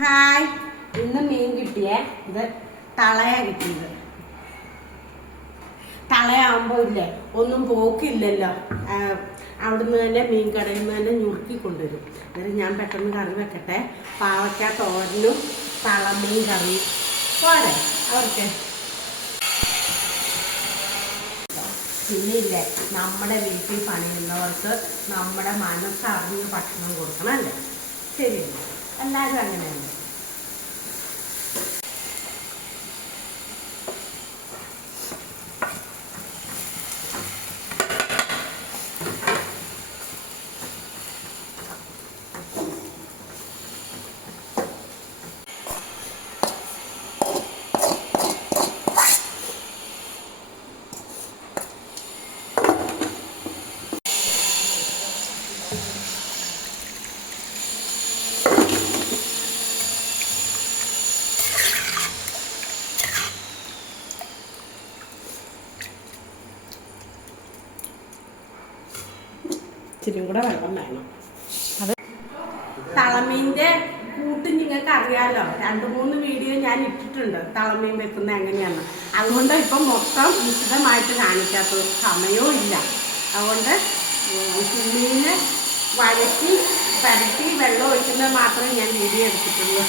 Hi, ഇന്ന് മീൻ കിട്ടിയേ. ഇത് തളയാ കിട്ടിയത്. തളയാകുമ്പോൾ ഇല്ലേ ഒന്നും പോക്കില്ലല്ലോ. അവിടുന്ന് തന്നെ മീൻ കടയിൽ നിന്ന് തന്നെ ഞുറുക്കി കൊണ്ടുവരും. അന്നേരം ഞാൻ പെട്ടെന്ന് കറി വെക്കട്ടെ. പാവയ്ക്ക തോരനും തളമീൻ കറി പോരെ അവർക്ക്. പിന്നെ ഇല്ലേ, നമ്മുടെ വീട്ടിൽ പണിയുന്നവർക്ക് നമ്മുടെ മനസ്സറിഞ്ഞ് ഭക്ഷണം കൊടുക്കണം അല്ലേ? ശരിയല്ലേ? എല്ലാവരും അങ്ങനെയല്ലേ? ഇച്ചിരി കൂടെ വെള്ളം വേണം. അത് തളമീൻ്റെ കൂട്ട് നിങ്ങൾക്ക് അറിയാമല്ലോ. 2-3 വീഡിയോ ഞാൻ ഇട്ടിട്ടുണ്ട് തളമീൻ വെക്കുന്നത് എങ്ങനെയാണെന്ന്. അതുകൊണ്ട് ഇപ്പം മൊത്തം വിശദമായിട്ട് കാണിക്കാത്ത സമയവും ഇല്ല. അതുകൊണ്ട് മീനെ വഴറ്റി പരട്ടി വെള്ളം ഒഴിക്കുന്നത് മാത്രമേ ഞാൻ വീഡിയോ എടുത്തിട്ടുള്ളൂ.